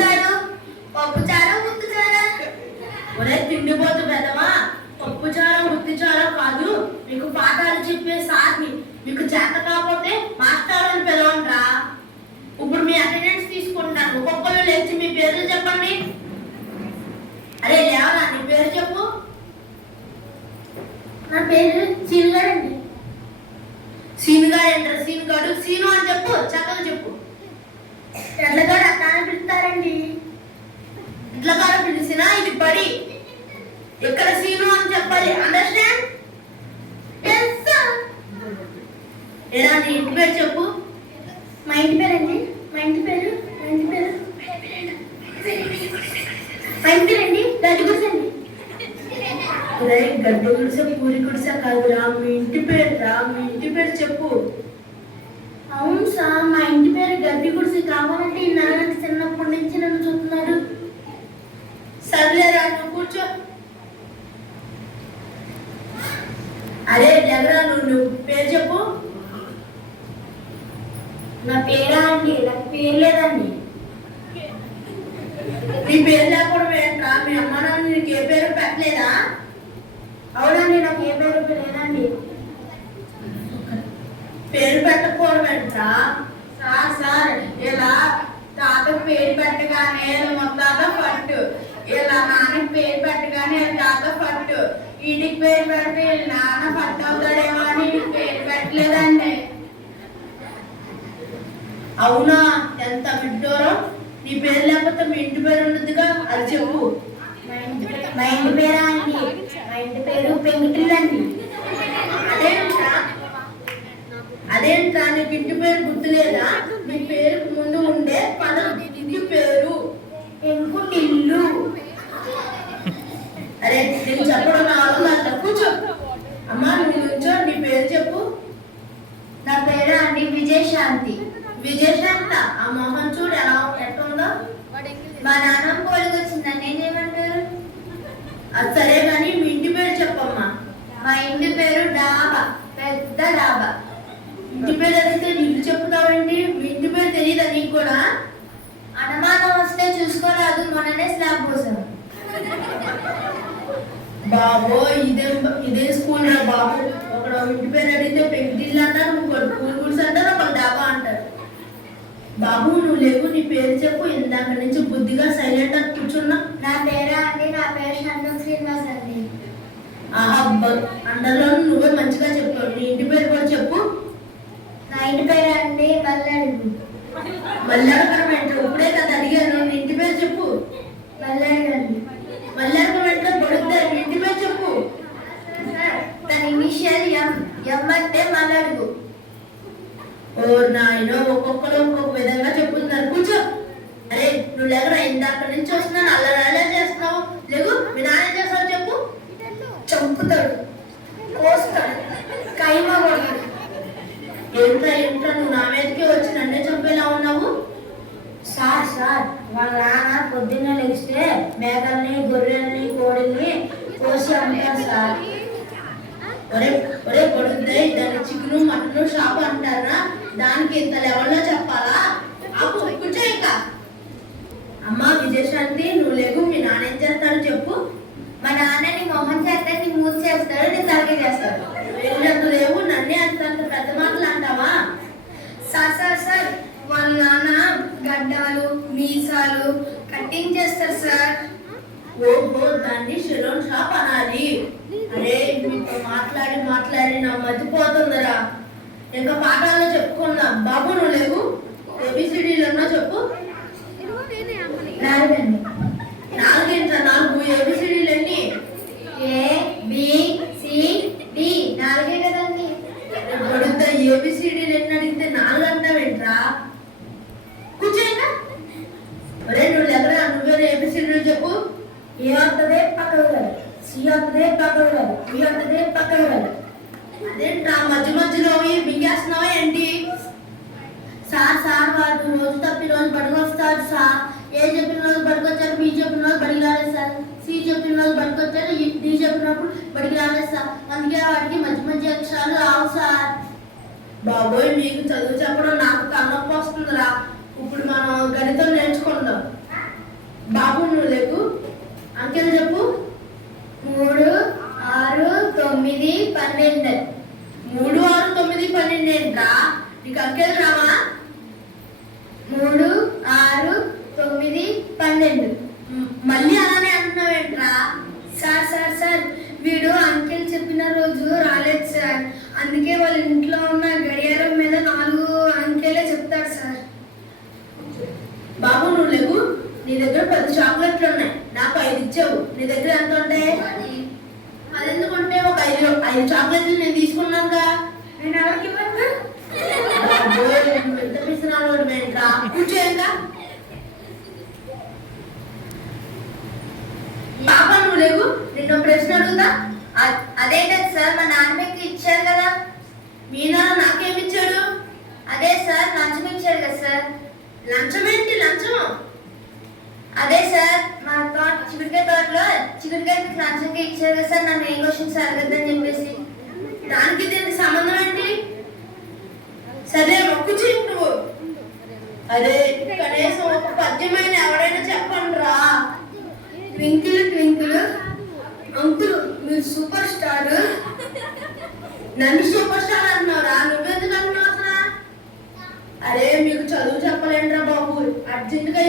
చారు పప్పు చారా ఉత్తి చారా తిండిపోతు పెద్దమా పప్పు చారా ఉత్తి చారా కాదు. మీకు పాఠాలు చెప్పే సాకి మీకు చేత కాకపోతే మాస్టర్ అని పిలవండిరా. ఇప్పుడు మీ అటెండెన్స్ తీసుకుంటాను ఒక్కొక్కరు లేచి మీ పేర్లు చెప్పండి. అరే లేవరా నీ పేరు చెప్పు. నా పేరు సీను గారు అండి సీను గారు ఎంటారు సీను గారు సీను అని చెప్పు. చక్కగా చెప్పు. అట్లా అని పిలుస్తారండి. కాదు పిలిచినా ఇది బడి ఇక్కడ సీను అని చెప్పాలి. అండర్స్టాండ్ ఏదా నీ ఇంటి పేరు చెప్పు. మా ఇంటి పేరు అండి మా ఇంటి పేరు మా ఇంటి పేరు. మా ఇంటి పేరు అండి. గడ్డి గుడిసండి గడ్డ గుడిసె పూరి గుడిసె కాదురా మీ ఇంటి పేరు రా. మీ ఇంటి పేరు చెప్పు. అవును సార్ మా ఇంటి పేరు గడ్డి గుడిసి కావాలంటే ఈ నాన్న చిన్నప్పటి నుంచి నన్ను చూస్తున్నాడు సర్లేరా నువ్వు కూర్చో. అదే ఎవరా నువ్వు? నువ్వు పేరు చెప్పు. నా పేరా అండి? నాకు పేరు లేదండి. నీ పేరు లేకపోవడం ఏంట్రా మీ అమ్మ నాన్న నీకు ఏ పేరు పెట్టలేదా? అవునండి నాకు ఏ పేరు లేదండి. పేరు పెట్టకపోవడం ఏంట్రా సార్ సార్ ఇలా తాతకు పేరు పెట్టగానే మొత్తాత పట్టు. ఇలా నాన్నకి పేరు పెట్టగానే తాత పట్టు. వీటికి పేరు పెడితే నాన్న పట్టు అవుతాడేమో అని పేరు పెట్టలేదండి. అవునా? ఎంత విడ్డూరం. నీ పేరు లేకపోతే మీ ఇంటి పేరు ఉండదుగా? అది చెప్పు. మా ఇంటి పేరు మా ఇంటి పేరా అండి? మా ఇంటి పేరు పెంకిటిల్లండి అదేంట్రా అదేంట్రా నీకు ఇంటి పేరు గుర్తులేదా? నీ పేరుకు ముందు ఉండే పదం ఇంటి పేరు. పెంకుటిల్లు. అరే నేను చెప్పడం నా వల్ల కాదు. కూర్చో. అమ్మా నువ్వు నుంచో నీ పేరు చెప్పు. నా పేరు అండి విజయశాంతి. విజయశాంత ఆ మొహం చూడు ఎలా ఎట్టుందో మా నాన్న పోలికి వచ్చిందని నేనేమంటారు? అది సరే కానీ మీ ఇంటి పేరు చెప్పమ్మా. మా ఇంటి పేరు డాబా పెద్ద డాబా. ఇంటి పేరు అడిగితే నీకు చెప్తావేంటి ఇంటి పేరు తెలియదా నీకు కూడా? అనుమానం వస్తే చూసుకోరాదు మొన్ననే స్లాబ్ పోసాం. బాబో ఇదే ఇదే స్కూల్ రా బాబు. ఒకడు ఇంటి పేరు అడిగితే పెంకిటిల్లు అంటారు ఇంకోటి పూల్ గుడ్స్ అంటారు ఒక డాబా అంటారు. బాబు నువ్వు లేవు నీ పేరు చెప్పు ఇందాక నుంచి బుద్ధిగా సైలెంట్గా కూర్చున్నా. నా పేరు అండి? నా పేరు షణ్ముఖ శ్రీనివాస్ అండి ఆహా అందరిలో నువ్వే మంచిగా చెప్పావు నీ ఇంటి పేరు కూడా చెప్పు నా ఇంటి పేరు అండి మల్లడుగు మళ్ళీ అడగడం ఏంటో ఇప్పుడే కదా అడిగాను నీ ఇంటి పేరు చెప్పు మల్లడుగు అండి మళ్ళీ అడగడం ఏంటో పొడుగుతా నీ ఇంటి పేరు చెప్పు తన ఇనిషియల్ ఎం ఎం అంటే మల్లడుగు ఓ నాయనో ఒక్కొక్కరు ఒక్కొక్క విధంగా చెప్పుతున్నారు కూర్చో అరే నువ్వు లేకరా ఇందాక నుంచి వస్తున్నాను అల్లరాలే చేస్తున్నావు లేవు మీ నాన్న ఏం చేస్తావు చెప్పు చంపుతాడు కోస్తాడు కైమ కొడతాడు ఏంట్రా నువ్వు నా మీదకే వచ్చి నన్నే చంపేలా ఉన్నావు? సార్ సార్ వాళ్ళ నాన్న పొద్దున్న లేస్తే మేకల్ని గొర్రెల్ని కోడిల్ని కోసి అమ్ముతారు సార్. ఒరే ఒరే పొడుగుతాయి దాన్ని చికెను మటను షాపు అంటారా? దానికి ఇంత లెవెల్లో చెప్పాలా? ఆపు కూర్చో ఇంకా. అమ్మా విజయశాంతి నువ్వు లేవు మీ నాన్న ఏం చేస్తాడు చెప్పు. మా నాన్న నీ మొహం చేస్తే నీ మూసి చేస్తాడు నీ తలకి చేస్తాడు వెళ్ళినట్టు లేవు నన్నే అంత అంత పెద్ద మాటలు అంటావా సార్ సార్ సార్ వాళ్ళ నాన్న గడ్డాలు మీసాలు కటింగ్ చేస్తారు సార్ ఓహో దాన్ని షెలోన్ షాప్ అనాలి అరే మీతో మాట్లాడి నా మతిపోతుందిరా ఇంకా పాఠాల్లో చెప్పుకున్నాం. బాబు నువ్వు లేవు. ఏబిసిడీలు ఉన్నా చెప్పు. నాలుగండి నాలుగేంట్రా నాలుగు ఏబిసిడీలు ఎన్ని? ఏ బి సి డి నాలుగే కదండి. పడుతా ఏబిసిడీలు ఎన్ని అడిగితే నాలుగు అంటావేంట్రా కూర్చోయినా? ఒరే నువ్వు ఎగరా నువ్వే ఏబిసిడీలు చెప్పు. ఏ వస్తుంది పక్కకు సి వస్తుంది పక్కకు బి వస్తుంది పక్కకు అదేంట్రా మధ్య మధ్యలో మింగేస్తున్నావా ఏంటి? సార్ సార్ వాడు రోజు తప్పి రోజు పడుకొస్తాడు సార్. ఏ చెప్పిన రోజు పడుకొచ్చారు బి చెప్పిన రోజు బడికి రాలేదు సార్. సి చెప్పిన రోజు పడుకొచ్చారు డి చెప్పినప్పుడు బడికి రాలేదు సార్. అందుకే వాడికి మంచి మంచి అక్షరాలు రావు సార్. బాబోయ్ మీకు చదువు చెప్పడం నాకు కన్నొప్పి వస్తుందిరా. ఇప్పుడు మనం గణితం నేర్చుకుందాం బాబు నువ్వు లేకు అంకెలు చెప్పు. మూడు ఆరు తొమ్మిది పన్నెండు. నీకు అంకెలు రావా? మూడు ఆరు తొమ్మిది పన్నెండు. మళ్ళీ అలానే అంటున్నావేంట్రా? సార్ సార్ సార్ వీడు అంకెల్ చెప్పిన రోజు రాలేదు సార్. అందుకే వాళ్ళ ఇంట్లో ఉన్న గడియారం మీద నాలుగు అంకెలే చెప్తాడు సార్. బాబు నువ్వు లేవు. నీ దగ్గర పది చాక్లెట్లు ఉన్నాయి. నాకు ఐదు ఇచ్చావు. నీ దగ్గర ఎంత ఉంటాయి? అదెందుకుంటే ఒక ఐదు ఐదు చాక్లెట్లు నేను తీసుకున్నాక నేను ఎవరికి ఇంకా పాప నువ్వు లేవు. నిన్ను ప్రశ్న అడుగుతా. అదేంటది సార్ మా నాన్నకి ఇచ్చారు కదా. మీ నాన్న నాకేమిచ్చాడు అదే సార్ లంచం ఇచ్చారు కదా సార్. లంచం ఏంటి? లంచం? అదే సార్ మా తోట చిగురికాయ తోటలో చిగురికాయ లంచంకి ఇచ్చారు కదా సార్. నన్ను ఏ క్వశ్చన్స్ అడగద్దని చెప్పేసి. దానికి దీనికి సంబంధం ఏంటి? సరే మొక్కు చేయి నువ్వు అరే కనీసం ఒక పద్యమైన ఎవరైనా చెప్పండి రా ట్వింకిల్ ట్వింకిల్. అంకుల్ మీరు సూపర్ స్టార్. నన్ను సూపర్ స్టార్ అంటున్నారా? నువ్వెందుకు అంటున్నావు అరే మీకు చదువు చెప్పలేంట్రా బాబు. అర్జెంటుగా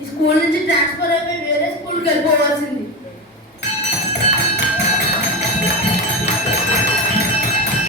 ఈ స్కూల్ నుంచి ట్రాన్స్ఫర్ అయిపోయి వేరే స్కూల్కి వెళ్ళిపోవాల్సింది.